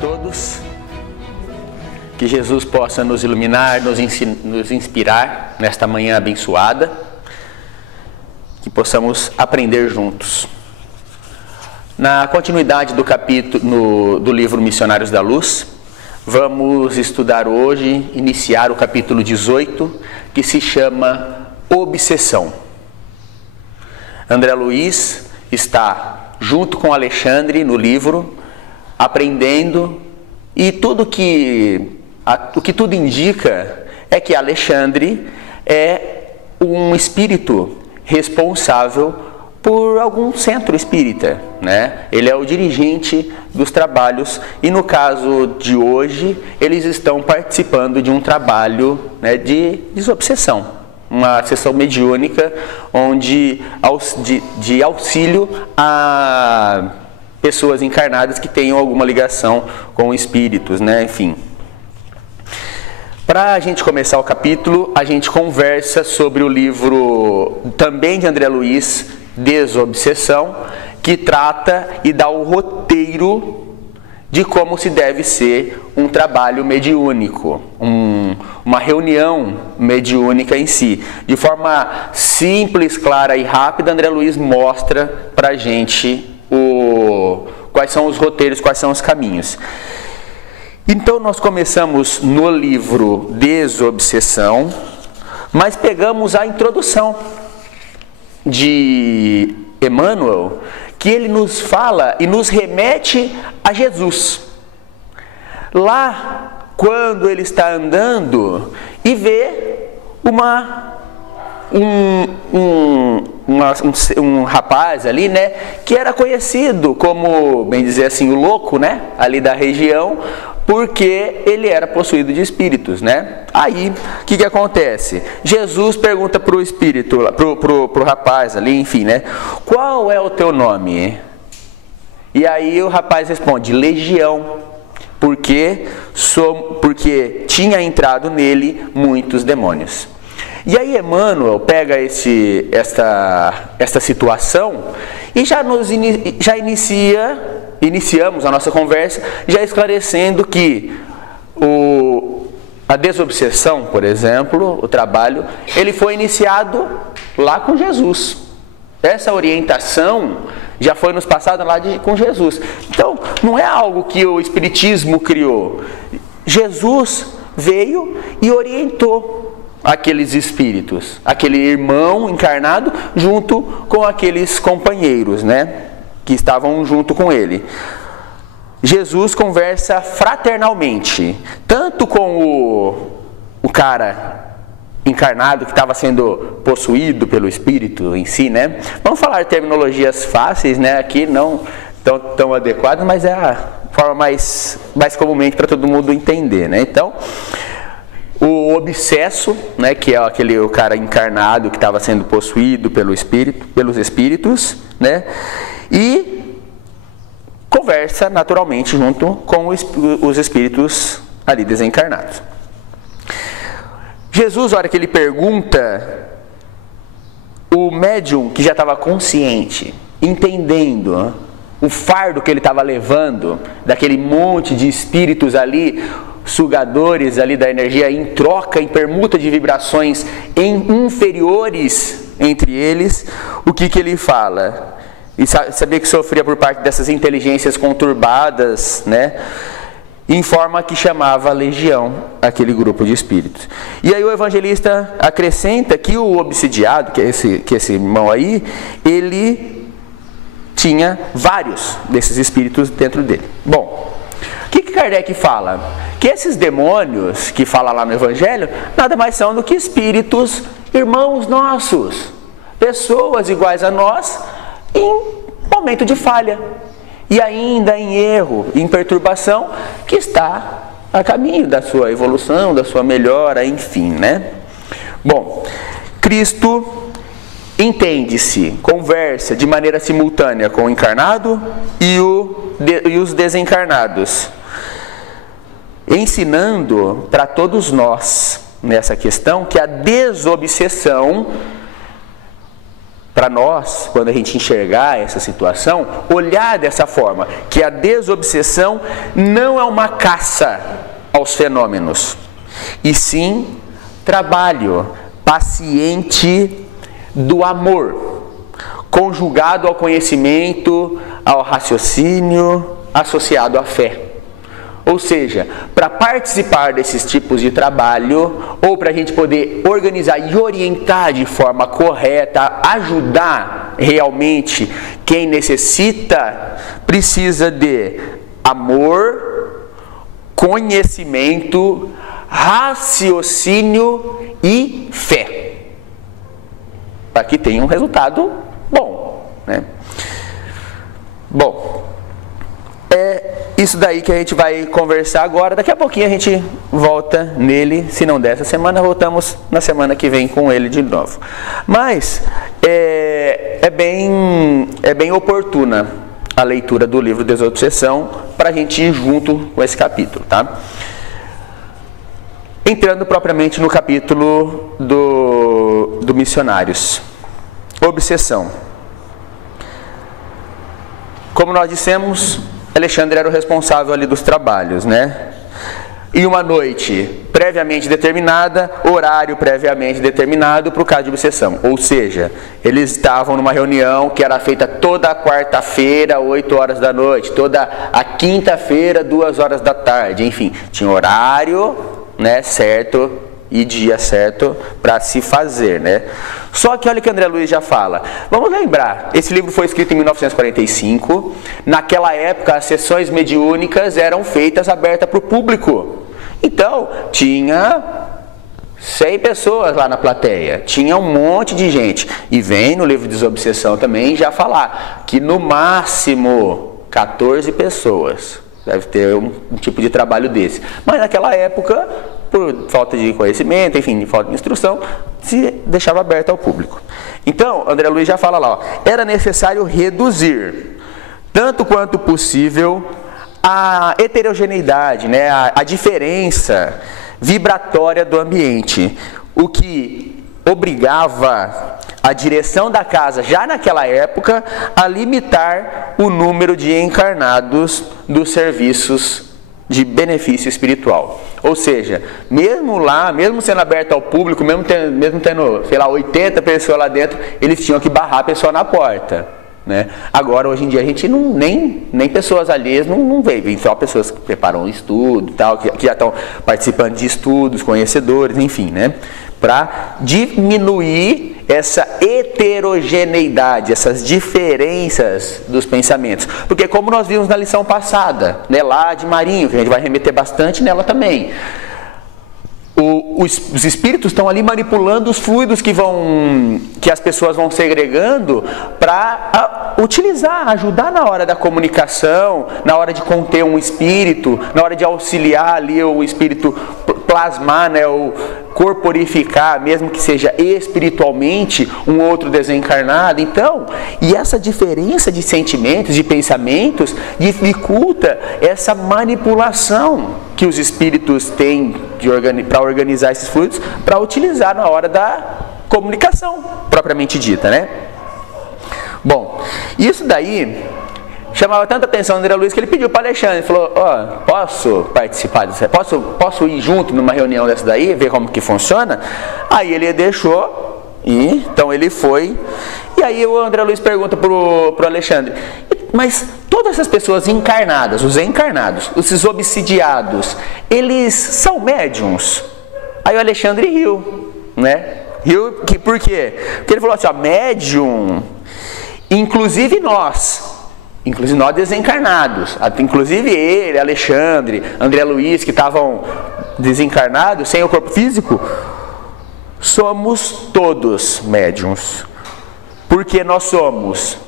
todos. Que Jesus possa nos iluminar, nos inspirar nesta manhã abençoada. Que possamos aprender juntos. Na continuidade do capítulo do livro Missionários da Luz, vamos estudar hoje, iniciar o capítulo 18, que se chama Obsessão. André Luiz está junto com Alexandre no livro, aprendendo, e o que tudo indica é que Alexandre é um espírito responsável por algum centro espírita, né? Ele é o dirigente dos trabalhos e no caso de hoje eles estão participando de um trabalho, né, de desobsessão, uma sessão mediúnica de auxílio a pessoas encarnadas que tenham alguma ligação com espíritos, né? Enfim. Para a gente começar o capítulo, a gente conversa sobre o livro também de André Luiz, Desobsessão, que trata e dá o roteiro de como se deve ser um trabalho mediúnico, uma reunião mediúnica em si. De forma simples, clara e rápida, André Luiz mostra para a gente quais são os roteiros, quais são os caminhos. Então nós começamos no livro Desobsessão, mas pegamos a introdução de Emmanuel, que ele nos fala e nos remete a Jesus. Lá, quando ele está andando e vê um rapaz ali, né, que era conhecido como, bem dizer assim, o louco, né, ali da região, porque ele era possuído de espíritos, né? Aí, o que acontece? Jesus pergunta para o espírito, pro rapaz ali, enfim, né? Qual é o teu nome? E aí o rapaz responde, Legião, porque tinha entrado nele muitos demônios. E aí Emmanuel pega esta situação e iniciamos a nossa conversa já esclarecendo que a desobsessão, por exemplo, o trabalho, ele foi iniciado lá com Jesus. Essa orientação já foi nos passada lá com Jesus. Então, não é algo que o Espiritismo criou. Jesus veio e orientou aqueles espíritos, aquele irmão encarnado junto com aqueles companheiros, né, que estavam junto com ele. Jesus conversa fraternalmente, tanto com o cara encarnado que estava sendo possuído pelo espírito em si, né? Vamos falar terminologias fáceis, né? Aqui não tão adequadas, mas é a forma mais comumente para todo mundo entender, né? Então, o obsesso, né, que é o cara encarnado que estava sendo possuído pelos espíritos, né? E conversa naturalmente junto com os espíritos ali desencarnados. Jesus, na hora que ele pergunta, o médium que já estava consciente, entendendo o fardo que ele estava levando, daquele monte de espíritos ali, sugadores ali da energia, em troca, em permuta de vibrações inferiores entre eles, o que ele fala? E sabia que sofria por parte dessas inteligências conturbadas, né? Em forma que chamava Legião, aquele grupo de espíritos. E aí o evangelista acrescenta que o obsidiado, que é esse irmão aí, ele tinha vários desses espíritos dentro dele. Bom, o que Kardec fala? Que esses demônios que fala lá no evangelho, nada mais são do que espíritos irmãos nossos, pessoas iguais a nós, em momento de falha e ainda em erro, em perturbação, que está a caminho da sua evolução, da sua melhora, enfim, né? Bom, Cristo entende-se, conversa de maneira simultânea com o encarnado e os desencarnados, ensinando para todos nós nessa questão que a desobsessão para nós, quando a gente enxergar essa situação, olhar dessa forma, que a desobsessão não é uma caça aos fenômenos, e sim trabalho paciente do amor, conjugado ao conhecimento, ao raciocínio, associado à fé. Ou seja, para participar desses tipos de trabalho, ou para a gente poder organizar e orientar de forma correta, ajudar realmente quem necessita, precisa de amor, conhecimento, raciocínio e fé, para que tenha um resultado bom, né? Bom, é isso daí que a gente vai conversar agora. Daqui a pouquinho a gente volta nele. Se não der essa semana, voltamos na semana que vem com ele de novo. Mas é bem oportuna a leitura do livro Desobsessão para a gente ir junto com esse capítulo, tá? Entrando propriamente no capítulo do Missionários. Obsessão. Como nós dissemos, Alexandre era o responsável ali dos trabalhos, né? E uma noite previamente determinada, horário previamente determinado para o caso de obsessão. Ou seja, eles estavam numa reunião que era feita toda a quarta-feira, 8 horas da noite, toda a quinta-feira, 2 horas da tarde, enfim, tinha horário, né, certo e dia certo para se fazer, né? Só que olha o que André Luiz já fala. Vamos lembrar, esse livro foi escrito em 1945. Naquela época, as sessões mediúnicas eram feitas abertas para o público. Então, tinha 100 pessoas lá na plateia. Tinha um monte de gente. E vem no livro Desobsessão também já falar que no máximo 14 pessoas. Deve ter um tipo de trabalho desse. Mas naquela época, por falta de conhecimento, enfim, de falta de instrução, se deixava aberto ao público. Então, André Luiz já fala lá, ó, era necessário reduzir, tanto quanto possível, a heterogeneidade, né, a diferença vibratória do ambiente, o que obrigava a direção da casa, já naquela época, a limitar o número de encarnados dos serviços de benefício espiritual. Ou seja, mesmo lá, mesmo sendo aberto ao público, mesmo tendo, sei lá, 80 pessoas lá dentro, eles tinham que barrar a pessoa na porta, né? Agora, hoje em dia, a gente nem pessoas alheias não vê, vem só pessoas que preparam um estudo, tal, que já estão participando de estudos, conhecedores, enfim, né? Para diminuir essa heterogeneidade, essas diferenças dos pensamentos. Porque como nós vimos na lição passada, né, lá de Marinho, que a gente vai remeter bastante nela também, os espíritos estão ali manipulando os fluidos que as pessoas vão segregando para utilizar, ajudar na hora da comunicação, na hora de conter um espírito, na hora de auxiliar ali o espírito plasmar, né, ou corporificar, mesmo que seja espiritualmente, um outro desencarnado. Então, e essa diferença de sentimentos, de pensamentos, dificulta essa manipulação que os espíritos têm para organizar esses fluidos, para utilizar na hora da comunicação, propriamente dita, né? Bom, isso daí chamava tanta atenção do André Luiz que ele pediu para Alexandre, falou, posso participar disso? Posso ir junto numa reunião dessa daí, ver como que funciona? Aí ele deixou, e então ele foi, e aí o André Luiz pergunta pro Alexandre, mas todas essas pessoas encarnadas, os encarnados, esses obsidiados, eles são médiums? Aí o Alexandre riu, né? Riu, por quê? Porque ele falou assim, médium, inclusive nós desencarnados, inclusive ele, Alexandre, André Luiz, que estavam desencarnados, sem o corpo físico, somos todos médiums, porque nós somos,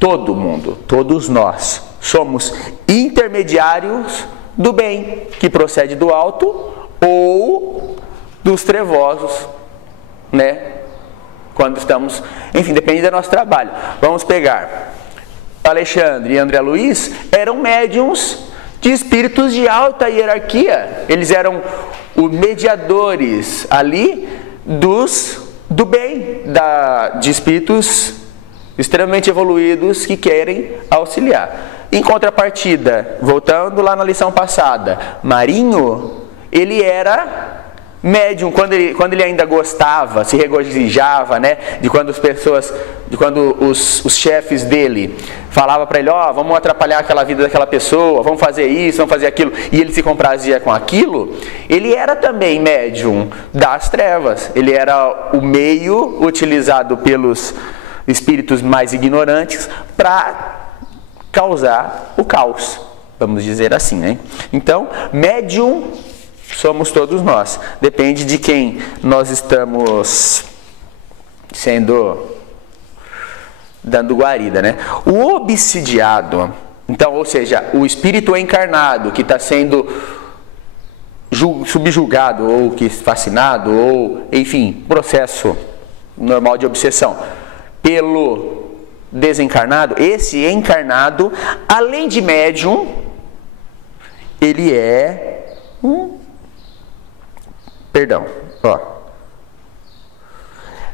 todo mundo, todos nós, somos intermediários do bem, que procede do alto ou dos trevosos, né? Quando estamos, enfim, depende do nosso trabalho. Vamos pegar Alexandre e André Luiz, eram médiums de espíritos de alta hierarquia. Eles eram os mediadores ali dos do bem, de espíritos extremamente evoluídos que querem auxiliar. Em contrapartida, voltando lá na lição passada, Marinho, ele era médium quando ele ainda gostava, se regozijava, né, de quando os chefes dele falavam para ele, vamos atrapalhar aquela vida daquela pessoa, vamos fazer isso, vamos fazer aquilo, e ele se comprazia com aquilo. Ele era também médium das trevas, ele era o meio utilizado pelos espíritos mais ignorantes para causar o caos, vamos dizer assim, né? Então, médium somos todos nós. Depende de quem nós estamos dando guarida, né? O obsidiado, então, ou seja, o espírito encarnado que está sendo subjugado ou que fascinado ou, enfim, processo normal de obsessão pelo desencarnado, esse encarnado, além de médium, ele é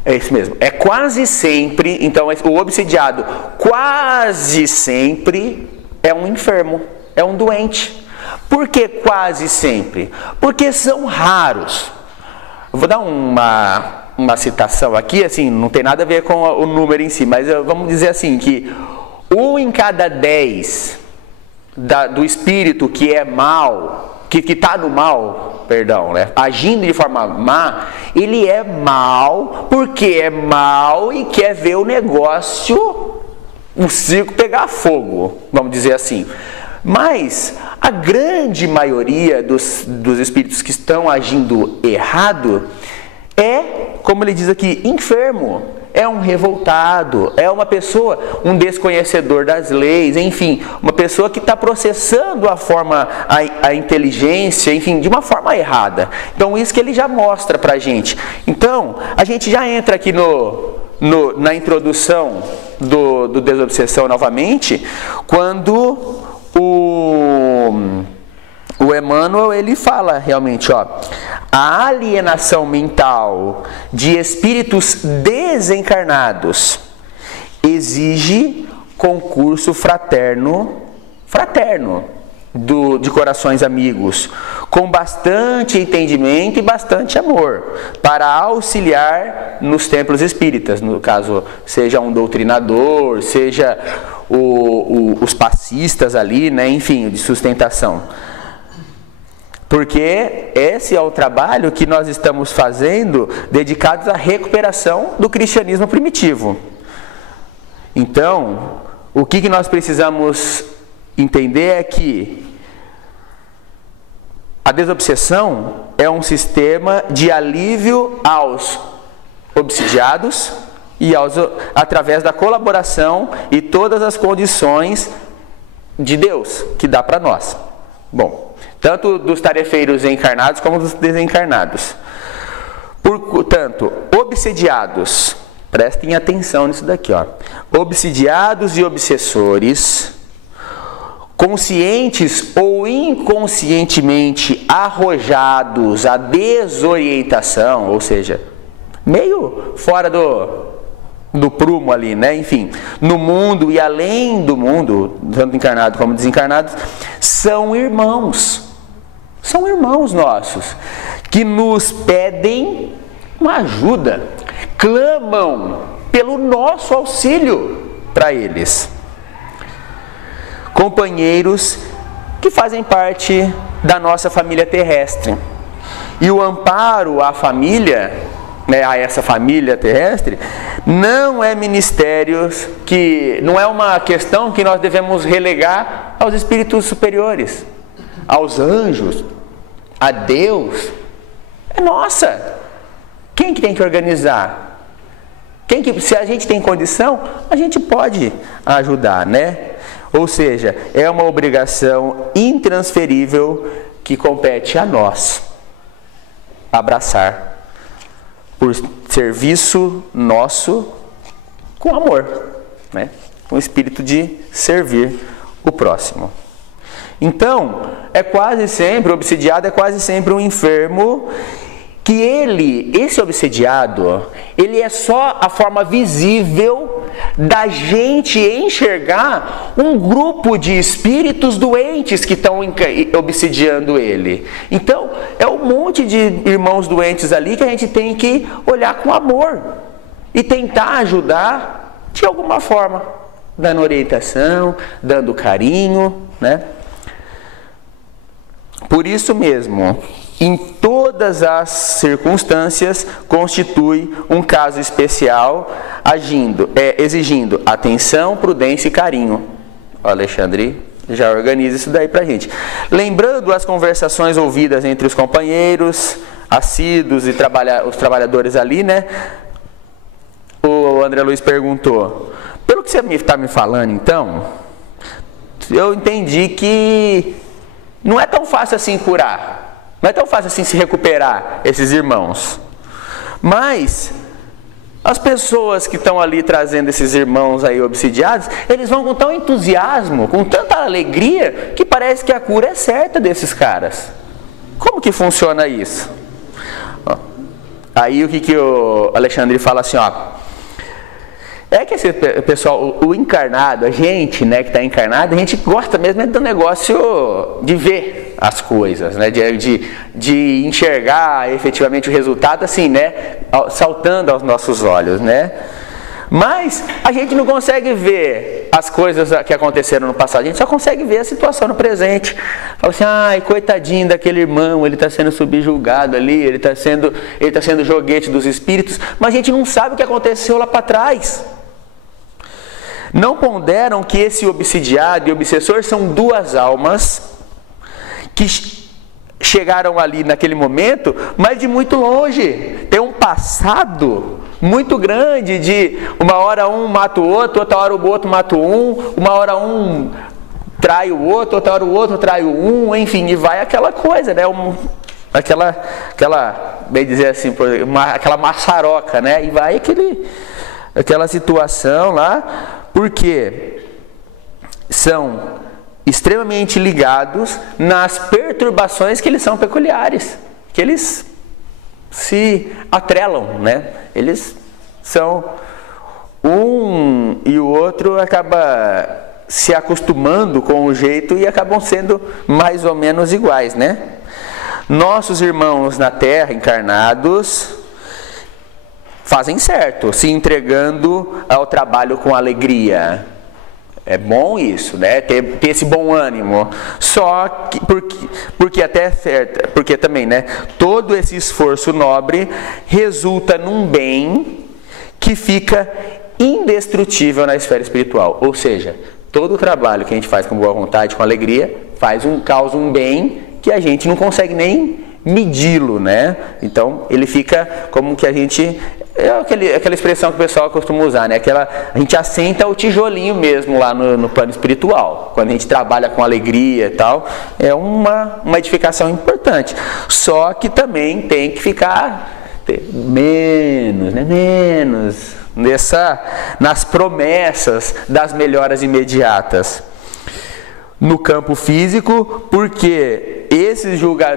é isso mesmo. É quase sempre, então, o obsidiado quase sempre é um enfermo, é um doente. Por que quase sempre? Porque são raros. Eu vou dar uma citação aqui, assim, não tem nada a ver com o número em si, mas vamos dizer assim, que 1 em cada 10 do espírito que é mal, que está no mal, né, agindo de forma má, ele é mal porque é mal e quer ver o negócio, o circo pegar fogo, vamos dizer assim. Mas a grande maioria dos espíritos que estão agindo errado é, como ele diz aqui, enfermo, é um revoltado, é uma pessoa, um desconhecedor das leis, enfim, uma pessoa que está processando a inteligência, enfim, de uma forma errada. Então isso que ele já mostra para a gente. Então, a gente já entra aqui na introdução do Desobsessão novamente, quando o Emmanuel, ele fala realmente, a alienação mental de espíritos desencarnados exige concurso fraterno de corações amigos, com bastante entendimento e bastante amor, para auxiliar nos templos espíritas, no caso, seja um doutrinador, seja os passistas ali, né, enfim, de sustentação. Porque esse é o trabalho que nós estamos fazendo dedicados à recuperação do cristianismo primitivo. Então, o que nós precisamos entender é que a desobsessão é um sistema de alívio aos obsidiados e através da colaboração e todas as condições de Deus que dá para nós. Bom, tanto dos tarefeiros encarnados como dos desencarnados. Portanto, obsidiados, prestem atenção nisso daqui, obsidiados e obsessores, conscientes ou inconscientemente arrojados à desorientação, ou seja, meio fora do prumo ali, né? Enfim, no mundo e além do mundo, tanto encarnado como desencarnados, são irmãos nossos, que nos pedem uma ajuda, clamam pelo nosso auxílio para eles. Companheiros que fazem parte da nossa família terrestre. E o amparo à família, a essa família terrestre, não é não é uma questão que nós devemos relegar aos espíritos superiores, aos anjos, a Deus. É nossa. Quem que tem que organizar? Se a gente tem condição, a gente pode ajudar, né? Ou seja, é uma obrigação intransferível que compete a nós abraçar, por serviço nosso com amor, né? Com o espírito de servir o próximo. Então, o obsidiado é quase sempre um enfermo que esse obsidiado, ele é só a forma visível da gente enxergar um grupo de espíritos doentes que estão obsidiando ele. Então, é um monte de irmãos doentes ali que a gente tem que olhar com amor e tentar ajudar de alguma forma, dando orientação, dando carinho, né? Por isso mesmo, em todas as circunstâncias, constitui um caso especial, exigindo atenção, prudência e carinho. O Alexandre já organiza isso daí pra gente. Lembrando as conversações ouvidas entre os companheiros, assíduos e os trabalhadores ali, né? O André Luiz perguntou, pelo que você está me falando então, eu entendi que não é tão fácil assim curar, não é tão fácil assim se recuperar esses irmãos. Mas as pessoas que estão ali trazendo esses irmãos aí obsidiados, eles vão com tão entusiasmo, com tanta alegria, que parece que a cura é certa desses caras. Como que funciona isso? Aí o que o Alexandre fala assim, ó. É que esse pessoal, o encarnado, a gente, né, que está encarnado, a gente gosta mesmo do negócio de ver as coisas, né, de enxergar efetivamente o resultado assim, né, saltando aos nossos olhos, né. Mas a gente não consegue ver as coisas que aconteceram no passado, a gente só consegue ver a situação no presente. Fala assim, ai, coitadinho daquele irmão, ele está sendo subjugado ali, ele está sendo joguete dos espíritos, mas a gente não sabe o que aconteceu lá para trás. Não ponderam que esse obsidiado e obsessor são duas almas que chegaram ali naquele momento, mas de muito longe. Tem um passado muito grande de uma hora um mata o outro, outra hora o outro mata uma hora um trai o outro, outra hora o outro trai o enfim, e vai aquela coisa, né? Bem dizer assim, aquela maçaroca, né? E vai aquela situação lá, porque são extremamente ligados nas perturbações que eles são peculiares, que eles se atrelam, né? Eles são um e o outro acaba se acostumando com o jeito e acabam sendo mais ou menos iguais, né? Nossos irmãos na Terra, encarnados, fazem certo, se entregando ao trabalho com alegria. É bom isso, né? Ter esse bom ânimo. Só que porque também, né? Todo esse esforço nobre resulta num bem que fica indestrutível na esfera espiritual. Ou seja, todo o trabalho que a gente faz com boa vontade, com alegria, causa um bem que a gente não consegue nem medi-lo, né? Então ele fica como que a gente... aquela expressão que o pessoal costuma usar, né? A gente assenta o tijolinho mesmo lá no plano espiritual. Quando a gente trabalha com alegria e tal, é uma edificação importante. Só que também tem que ficar menos, né? Menos nas promessas das melhoras imediatas. No campo físico, porque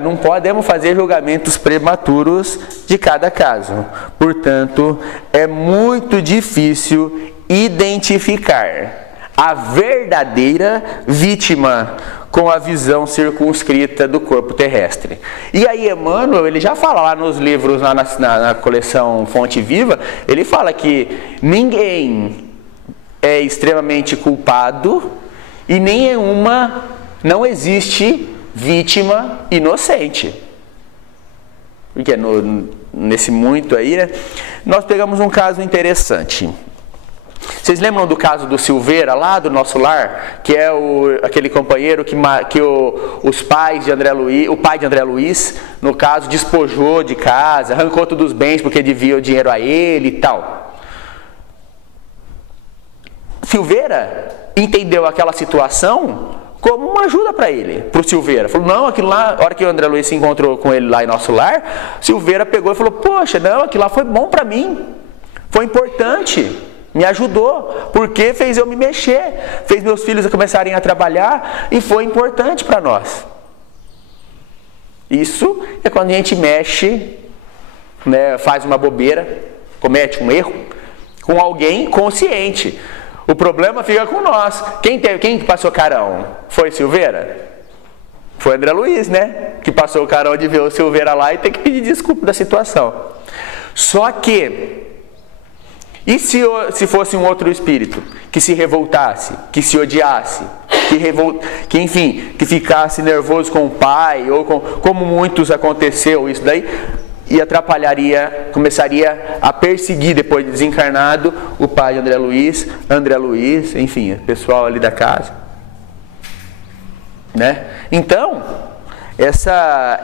não podemos fazer julgamentos prematuros de cada caso. Portanto, é muito difícil identificar a verdadeira vítima com a visão circunscrita do corpo terrestre. E aí Emmanuel, ele já fala lá nos livros, lá na coleção Fonte Viva, ele fala que ninguém é extremamente culpado e não existe vítima inocente. Porque nesse muito aí, né, nós pegamos um caso interessante. Vocês lembram do caso do Silveira, lá do nosso lar? Que é aquele companheiro que os pais de André Luiz, o pai de André Luiz, no caso, despojou de casa, arrancou todos os bens porque devia o dinheiro a ele e tal. Silveira entendeu aquela situação como uma ajuda para ele, para o Silveira. Falou, não, aquilo lá, a hora que o André Luiz se encontrou com ele lá em nosso lar, Silveira pegou e falou, poxa, não, aquilo lá foi bom para mim, foi importante, me ajudou, porque fez eu me mexer, fez meus filhos começarem a trabalhar e foi importante para nós. Isso é quando a gente mexe né, faz uma bobeira, comete um erro, com alguém consciente. O problema fica com nós. Quem passou carão? Foi Silveira? Foi André Luiz, né? Que passou o carão de ver o Silveira lá e ter que pedir desculpa da situação. Só que, e se fosse um outro espírito que se revoltasse, que se odiasse, que ficasse nervoso com o pai, ou como muitos aconteceu isso daí, e começaria a perseguir, depois de desencarnado, o pai de André Luiz, enfim, o pessoal ali da casa, né? Então, essa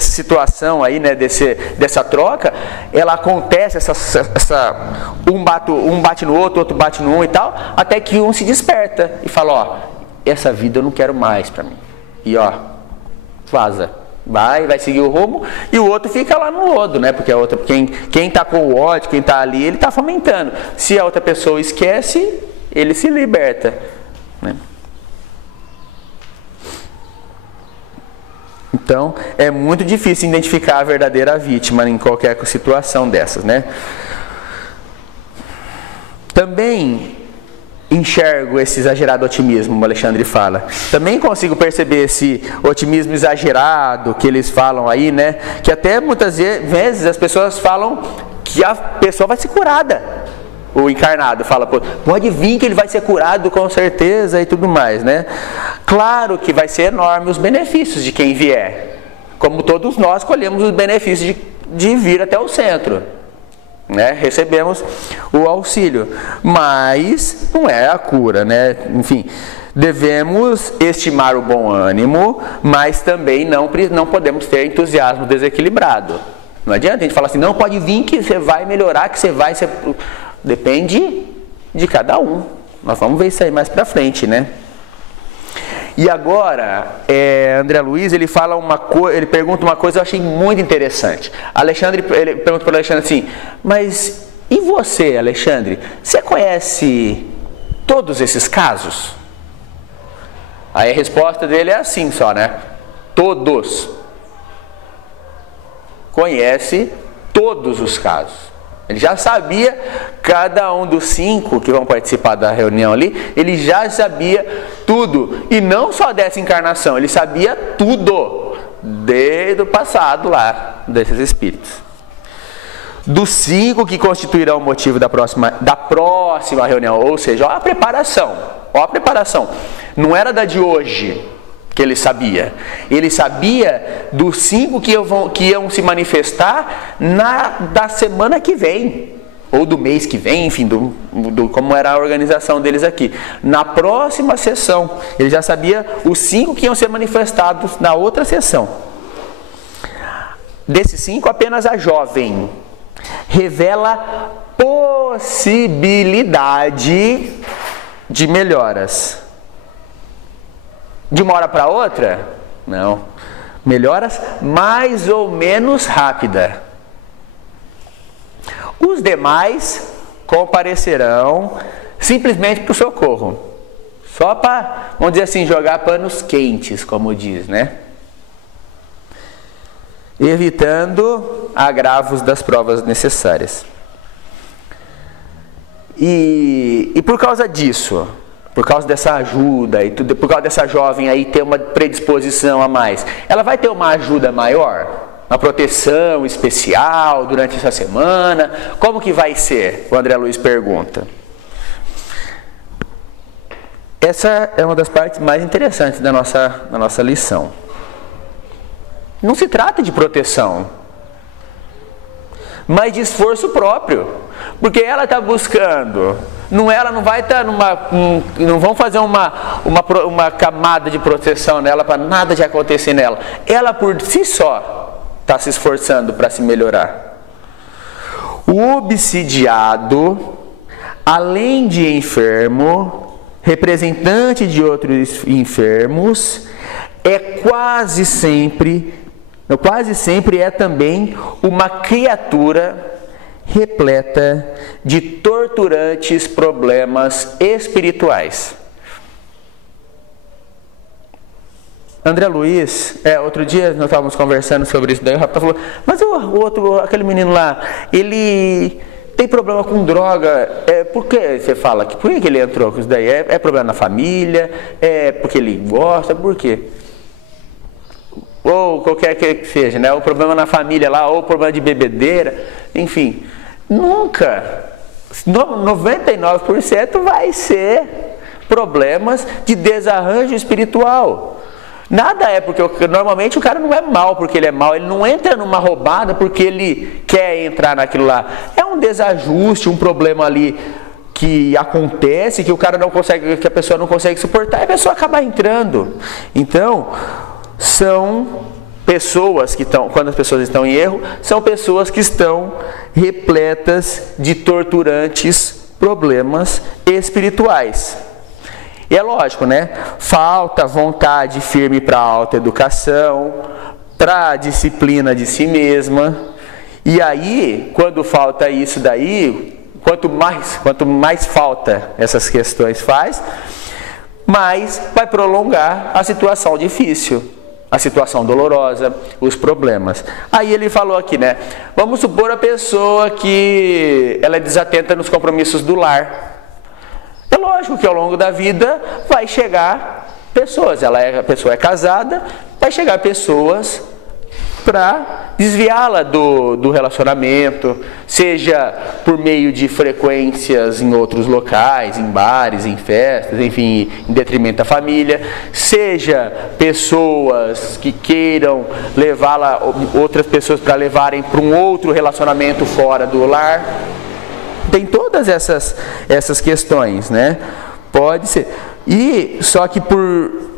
situação aí, né, dessa troca, ela acontece, um bate no outro bate no um e tal, até que um se desperta e fala, ó, essa vida eu não quero mais pra mim. E ó, vaza. Vai seguir o rumo, e o outro fica lá no lodo, né? Porque quem tá com o ódio, quem tá ali, ele tá fomentando. Se a outra pessoa esquece, ele se liberta, né? Então, é muito difícil identificar a verdadeira vítima em qualquer situação dessas, né? Também enxergo esse exagerado otimismo, o Alexandre fala. Também consigo perceber esse otimismo exagerado que eles falam aí, né? Que até muitas vezes as pessoas falam que a pessoa vai ser curada. O encarnado fala, pode vir que ele vai ser curado com certeza e tudo mais, né? Claro que vai ser enorme os benefícios de quem vier. Como todos nós colhemos os benefícios de vir até o centro, né? Recebemos o auxílio, mas não é a cura, né? Enfim, devemos estimar o bom ânimo, mas também não podemos ter entusiasmo desequilibrado. Não adianta a gente falar assim, não, pode vir que você vai melhorar, que você vai ser... Depende de cada um. Nós vamos ver isso aí mais pra frente, né? E agora, André Luiz, ele pergunta uma coisa que eu achei muito interessante. Ele pergunta para o Alexandre assim, mas e você, Alexandre? Você conhece todos esses casos? Aí a resposta dele é assim só, né? Todos. Conhece todos os casos. Ele já sabia, cada um dos 5 que vão participar da reunião ali, ele já sabia tudo. E não só dessa encarnação, ele sabia tudo, desde o passado lá, desses espíritos. Dos 5 que constituirão o motivo da próxima reunião, ou seja, ó a preparação. Não era da de hoje que ele sabia. Ele sabia dos 5 que iam se manifestar da semana que vem, ou do mês que vem, enfim, como era a organização deles aqui. Na próxima sessão, ele já sabia os 5 que iam ser manifestados na outra sessão. Desses 5, apenas a jovem revela possibilidade de melhoras. De uma hora para outra? Não. Melhoras mais ou menos rápida. Os demais comparecerão simplesmente para o socorro. Só para, vamos dizer assim, jogar panos quentes, como diz, né? Evitando agravos das provas necessárias. E por causa disso, por causa dessa ajuda e tudo, por causa dessa jovem aí ter uma predisposição a mais, ela vai ter uma ajuda maior? Uma proteção especial durante essa semana? Como que vai ser? O André Luiz pergunta. Essa é uma das partes mais interessantes da nossa lição. Não se trata de proteção, mas de esforço próprio. Porque ela está buscando, ela não vai estar não vão fazer uma camada de proteção nela para nada de acontecer nela. Ela por si só está se esforçando para se melhorar. O obsidiado, além de enfermo, representante de outros enfermos, quase sempre é também uma criatura repleta de torturantes problemas espirituais. André Luiz, outro dia nós estávamos conversando sobre isso, daí o rapaz falou, mas o outro, aquele menino lá, ele tem problema com droga, por que você fala? Por que ele entrou com isso daí? É problema na família? É porque ele gosta? Por quê? Ou qualquer que seja, né? O problema na família lá, ou problema de bebedeira, enfim. Nunca, 99% vai ser problemas de desarranjo espiritual. Nada porque normalmente o cara não é mal porque ele é mal, ele não entra numa roubada porque ele quer entrar naquilo lá. É um desajuste, um problema ali que acontece, que o cara não consegue, que a pessoa não consegue suportar, e a pessoa acaba entrando. Então, são pessoas que estão, quando as pessoas estão em erro, são pessoas que estão repletas de torturantes problemas espirituais. E é lógico, né? Falta vontade firme para a autoeducação, para a disciplina de si mesma. E aí, quando falta isso daí, quanto mais falta essas questões faz, mais vai prolongar a situação difícil, a situação dolorosa, os problemas. Aí ele falou aqui, né? Vamos supor a pessoa que ela é desatenta nos compromissos do lar. É lógico que ao longo da vida vai chegar pessoas, a pessoa é casada, vai chegar pessoas para desviá-la do relacionamento, seja por meio de frequências em outros locais, em bares, em festas, enfim, em detrimento da família, seja pessoas que queiram levá-la, outras pessoas para levarem para um outro relacionamento fora do lar. Tem todas essas questões, né? Pode ser. E só que por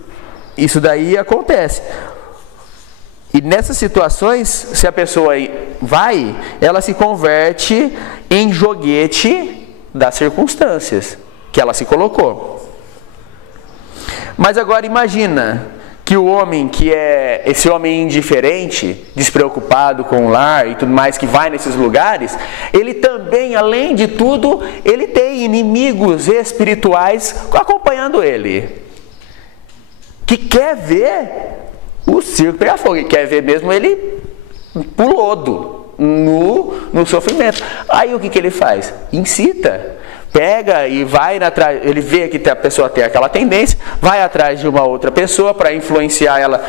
isso daí acontece. E nessas situações, se a pessoa vai, ela se converte em joguete das circunstâncias que ela se colocou. Mas agora imagina que o homem que é esse homem indiferente, despreocupado com o lar e tudo mais, que vai nesses lugares, ele também, além de tudo, ele tem inimigos espirituais acompanhando ele, que quer ver o circo pegar fogo, que quer ver mesmo ele pro lodo, no sofrimento. Aí o que ele faz? Incita. Pega e vai atrás, ele vê que a pessoa tem aquela tendência, vai atrás de uma outra pessoa para influenciar ela,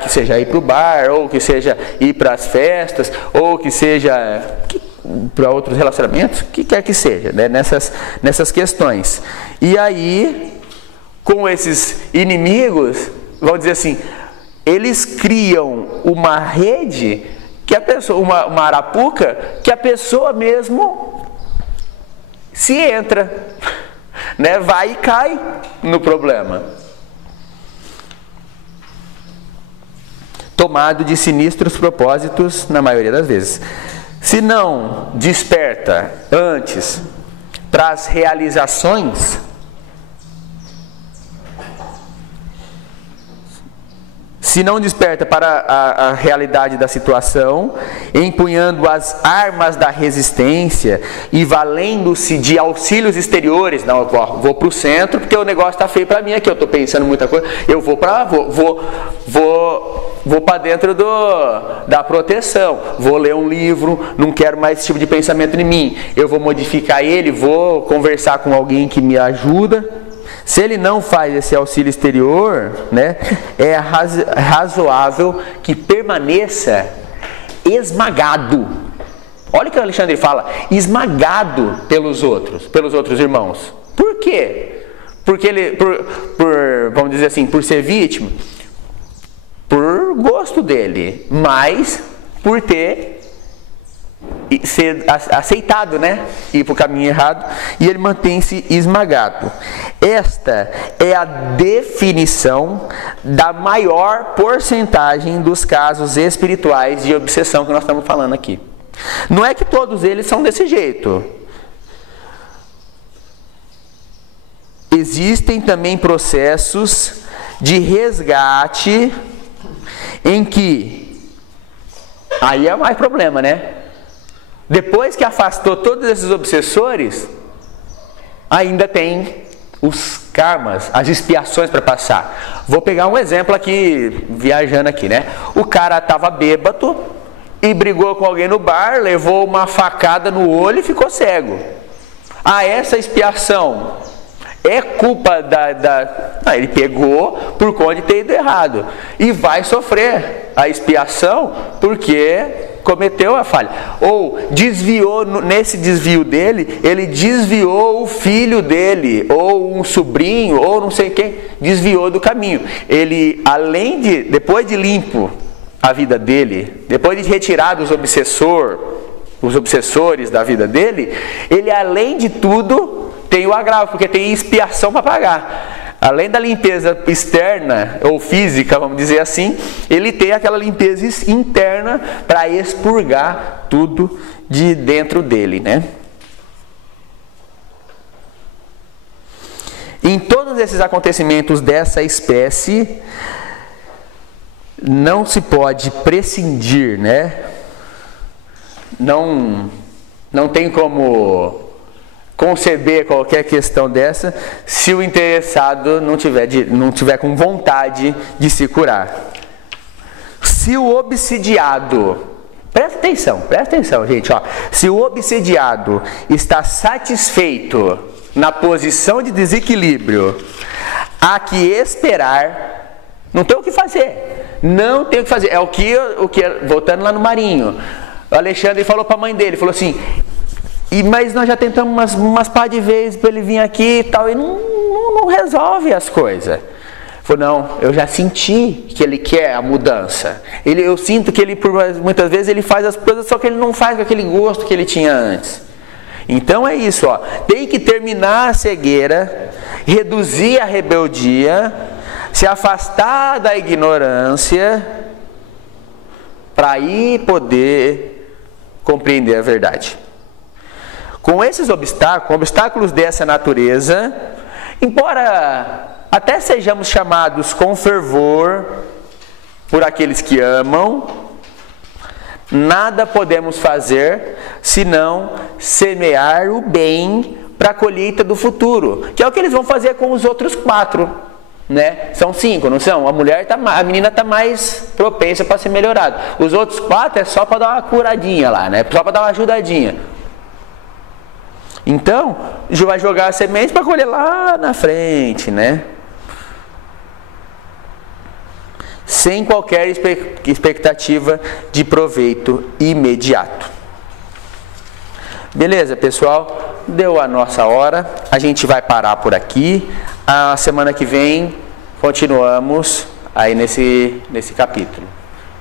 que seja ir para o bar, ou que seja ir para as festas, ou que seja para outros relacionamentos, o que quer que seja, né? nessas questões. E aí, com esses inimigos, vamos dizer assim, eles criam uma rede, que a pessoa, uma arapuca, que a pessoa mesmo se entra, né? Vai e cai no problema. Tomado de sinistros propósitos na maioria das vezes. Se não desperta antes para as realizações, se não desperta para a realidade da situação, empunhando as armas da resistência e valendo-se de auxílios exteriores, não, eu vou para o centro porque o negócio está feio para mim aqui, eu estou pensando muita coisa, eu vou para dentro da proteção, vou ler um livro, não quero mais esse tipo de pensamento em mim, eu vou modificar ele, vou conversar com alguém que me ajuda. Se ele não faz esse auxílio exterior, né, é razoável que permaneça esmagado. Olha o que o Alexandre fala, esmagado pelos outros irmãos. Por quê? Porque ele, vamos dizer assim, por ser vítima, por gosto dele, mas por ser aceitado, né? Ir para o caminho errado, e ele mantém-se esmagado. Esta é a definição da maior porcentagem dos casos espirituais de obsessão que nós estamos falando aqui. Não é que todos eles são desse jeito. Existem também processos de resgate em que aí é mais problema, né? Depois que afastou todos esses obsessores, ainda tem os karmas, as expiações para passar. Vou pegar um exemplo aqui, viajando aqui, né? O cara estava bêbado e brigou com alguém no bar, levou uma facada no olho e ficou cego. Ah, essa expiação é culpa Não, ele pegou por conta de ter ido errado. E vai sofrer a expiação porque cometeu a falha. Ou desviou, nesse desvio dele, ele desviou o filho dele, ou um sobrinho, ou não sei quem, desviou do caminho. Ele, depois de limpo a vida dele, depois de retirar os obsessores da vida dele, ele, além de tudo, tem o agravo, porque tem expiação para pagar. Além da limpeza externa ou física, vamos dizer assim, ele tem aquela limpeza interna para expurgar tudo de dentro dele, né? Em todos esses acontecimentos dessa espécie, não se pode prescindir, né? Não tem como conceber qualquer questão dessa se o interessado não tiver com vontade de se curar. Se o obsidiado, presta atenção, gente, ó. Se o obsidiado está satisfeito na posição de desequilíbrio, há que esperar, não tem o que fazer. Não tem o que fazer. É o que voltando lá no Marinho, o Alexandre falou para a mãe dele, falou assim: mas nós já tentamos umas par de vezes para ele vir aqui e tal, e não resolve as coisas. Falou, não, eu já senti que ele quer a mudança. Eu sinto que ele, muitas vezes, ele faz as coisas, só que ele não faz com aquele gosto que ele tinha antes. Então é isso, ó. Tem que terminar a cegueira, reduzir a rebeldia, se afastar da ignorância, para aí poder compreender a verdade. Com esses obstáculos dessa natureza, embora até sejamos chamados com fervor por aqueles que amam, nada podemos fazer senão semear o bem para a colheita do futuro, que é o que eles vão fazer com os outros 4, né? São 5, não são? A menina está mais propensa para ser melhorada. Os outros 4 é só para dar uma curadinha lá, né? Só para dar uma ajudadinha. Então, vai jogar a semente para colher lá na frente, né? Sem qualquer expectativa de proveito imediato. Beleza, pessoal? Deu a nossa hora. A gente vai parar por aqui. A semana que vem continuamos aí nesse capítulo.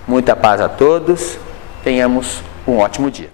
Muita paz a todos. Tenhamos um ótimo dia.